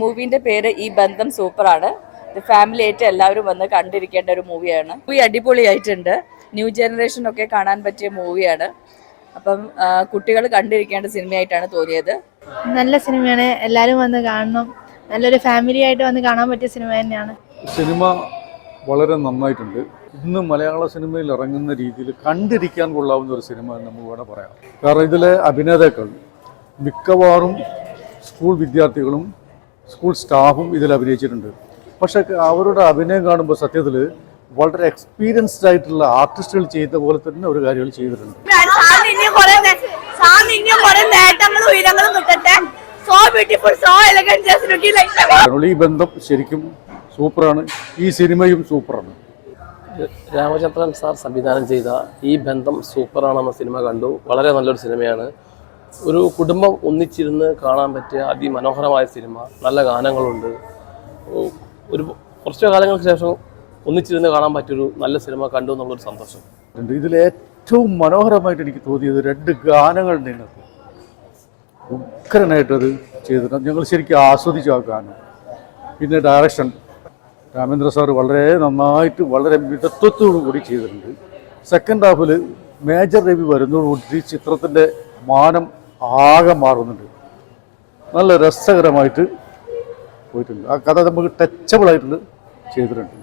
മൂവിന്റെ പേര് ഈ ബന്ധം സൂപ്പറാണ്. ഇത് ഫാമിലി ആയിട്ട് എല്ലാവരും വന്ന് കണ്ടിരിക്കേണ്ട ഒരു മൂവിയാണ്. മൂവി അടിപൊളിയായിട്ടുണ്ട്. ന്യൂ ജനറേഷൻ ഒക്കെ കാണാൻ പറ്റിയ മൂവിയാണ്. അപ്പം കുട്ടികൾ കണ്ടിരിക്കേണ്ട സിനിമയായിട്ടാണ് തോന്നിയത്. നല്ല സിനിമയാണ്, എല്ലാവരും വന്ന് കാണണം. നല്ലൊരു ഫാമിലി ആയിട്ട് വന്ന് കാണാൻ പറ്റിയ സിനിമ തന്നെയാണ്. സിനിമ വളരെ നന്നായിട്ടുണ്ട്. ഇന്ന് മലയാള സിനിമയിൽ ഇറങ്ങുന്ന രീതിയിൽ കണ്ടിരിക്കാൻ കൊള്ളാവുന്ന ഒരു സിനിമ എന്ന് നമുക്ക് വേണം പറയാം. കാരണം ഇതിലെ അഭിനേതാക്കൾ മിക്കവാറും സ്കൂൾ വിദ്യാർത്ഥികളും സ്കൂൾ സ്റ്റാഫും ഇതിൽ അഭിനയിച്ചിട്ടുണ്ട്. പക്ഷെ അവരുടെ അഭിനയം കാണുമ്പോൾ സത്യത്തിൽ വളരെ എക്സ്പീരിയൻസ്ഡ് ആയിട്ടുള്ള ആർട്ടിസ്റ്റുകൾ ചെയ്ത പോലെ തന്നെ ഒരു കാര്യങ്ങൾ ചെയ്തിട്ടുണ്ട്. ഈ ബന്ധം ശരിക്കും സൂപ്പറാണ്. ഈ സിനിമയും സൂപ്പറാണ്. രാമചന്ദ്രൻ സാർ സംവിധാനം ചെയ്ത ഈ ബന്ധം സൂപ്പറാണെന്ന സിനിമ കണ്ടു. വളരെ നല്ലൊരു സിനിമയാണ്. ഒരു കുടുംബം ഒന്നിച്ചിരുന്ന് കാണാൻ പറ്റിയ അതിമനോഹരമായ സിനിമ. നല്ല ഗാനങ്ങളുണ്ട്. ഒരു കുറച്ച് കാലങ്ങൾക്ക് ശേഷം ഒന്നിച്ചിരുന്ന് കാണാൻ പറ്റിയൊരു നല്ല സിനിമ കണ്ടു എന്നുള്ളൊരു സന്തോഷം. ഇതിൽ ഏറ്റവും മനോഹരമായിട്ട് എനിക്ക് തോന്നിയത് 2 ഗാനങ്ങൾ നിങ്ങൾക്ക് ഉഗ്രനായിട്ടത് ചെയ്തിട്ടുണ്ട്. ഞങ്ങൾ ശരിക്കും ആസ്വദിച്ചു ആ ഗാനം. പിന്നെ ഡയറക്ഷൻ രാമേന്ദ്ര സാർ വളരെ നന്നായിട്ട് വളരെ മിതത്വത്തോടു കൂടി ചെയ്തിട്ടുണ്ട്. സെക്കൻഡ് ഹാഫിൽ മേജർ രവി വരുന്നതോടുകൂടി ചിത്രത്തിൻ്റെ മാനം ആകെ മാറുന്നുണ്ട്. നല്ല രസകരമായിട്ട് പോയിട്ടുണ്ട്. ആ കഥ നമുക്ക് ടച്ചബിളായിട്ട് ചെയ്തിട്ടുണ്ട്.